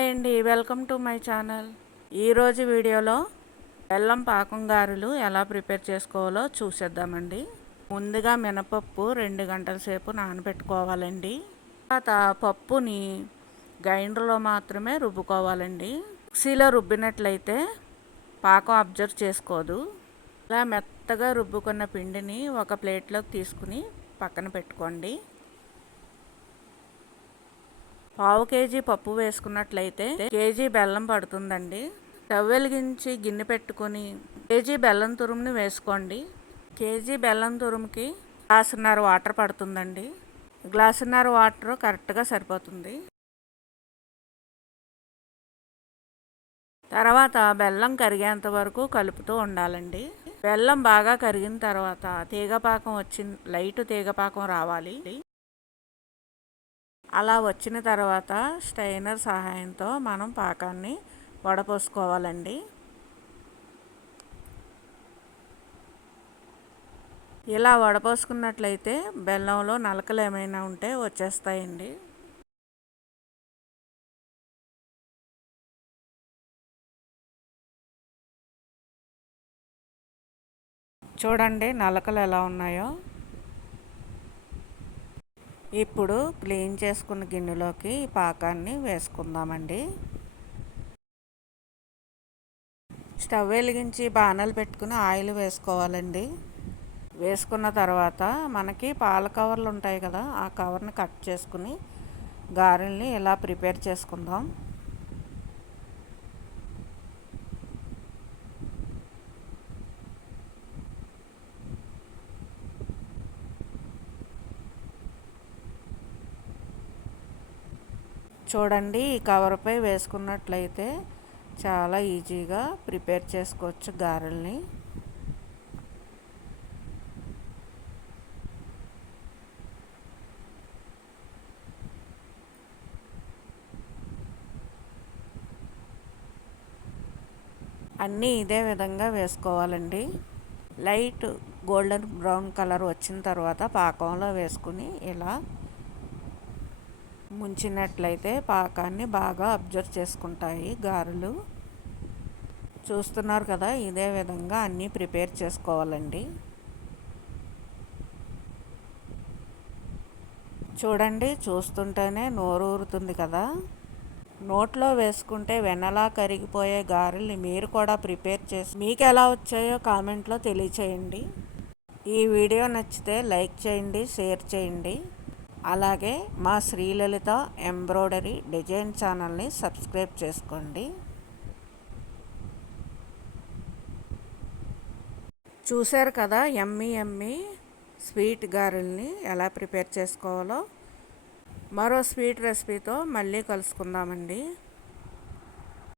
Hi అండి welcome to my channel. ఈరోజు వీడియోలో బెల్లం పాకం గారెలు ఎలా ప్రిపేర్ చేసుకోవాలో చూసేద్దామండి. ముందుగా మినపప్పు రెండు గంటల సేపు నానబెట్టుకోవాలండి. తర్వాత పప్పుని గ్రైండర్లో మాత్రమే రుబ్బుకోవాలండి. మిక్సీలో రుబ్బినట్లయితే పాకం అబ్జర్వ్ చేసుకోదు. ఇలా మెత్తగా రుబ్బుకున్న పిండిని ఒక ప్లేట్లోకి తీసుకుని పక్కన పెట్టుకోండి. పావు కేజీ పప్పు వేసుకున్నట్లయితే కేజీ బెల్లం పడుతుందండి. స్టవ్ వెలిగించి గిన్నె పెట్టుకొని కేజీ బెల్లం తురుముని వేసుకోండి. కేజీ బెల్లం తురుముకి గ్లాసున్నర వాటర్ పడుతుందండి. గ్లాసున్నర వాటర్ కరెక్ట్గా సరిపోతుంది. తర్వాత బెల్లం కరిగేంత వరకు కలుపుతూ ఉండాలండి. బెల్లం బాగా కరిగిన తర్వాత తీగపాకం వచ్చింది లైట్ తీగపాకం రావాలి. అలా వచ్చిన తర్వాత స్టైనర్ సహాయంతో మనం పాకాన్ని వడపోసుకోవాలండి. ఇలా వడపోసుకున్నట్లయితే బెల్లంలో నలకలు ఏమైనా ఉంటే వచ్చేస్తాయండి. చూడండి నలకలు ఎలా ఉన్నాయో. ఇప్పుడు క్లీన్ చేసుకున్న గిన్నెలోకి ఈ పాకాన్ని వేసుకుందామండి. స్టవ్ వెలిగించి బాణాలు పెట్టుకుని ఆయిల్ వేసుకోవాలండి. వేసుకున్న తర్వాత మనకి పాల కవర్లు ఉంటాయి కదా ఆ కవర్ని కట్ చేసుకుని గారెల్ని ఇలా ప్రిపేర్ చేసుకుందాం. చూడండి ఈ కవర్పై వేసుకున్నట్లయితే చాలా ఈజీగా ప్రిపేర్ చేసుకోవచ్చు గారెల్ని. అన్నీ ఇదే విధంగా వేసుకోవాలండి. లైట్ గోల్డెన్ బ్రౌన్ కలర్ వచ్చిన తర్వాత పాకంలో వేసుకుని ఇలా ముంచినట్లయితే పాకాన్ని బాగా అబ్జర్వ్ చేసుకుంటాయి గారెలు. చూస్తున్నారు కదా ఇదే విధంగా అన్నీ ప్రిపేర్ చేసుకోవాలండి. చూడండి చూస్తుంటేనే నోరు ఊరుతుంది కదా. నోట్లో వేసుకుంటే వెనలా కరిగిపోయే గారెల్ని మీరు కూడా ప్రిపేర్ చేసి మీకు ఎలా వచ్చాయో కామెంట్లో తెలియచేయండి. ఈ వీడియో నచ్చితే లైక్ చేయండి షేర్ చేయండి. అలాగే మా శ్రీలలిత ఎంబ్రాయిడరీ డిజైన్ ఛానల్ని సబ్స్క్రైబ్ చేసుకోండి. చూశారు కదా ఎమ్మి ఎమ్మి స్వీట్ గారెల్ని ఎలా ప్రిపేర్ చేసుకోవాలో? మరో స్వీట్ రెసిపీతో మళ్ళీ కలుసుకుందామండి.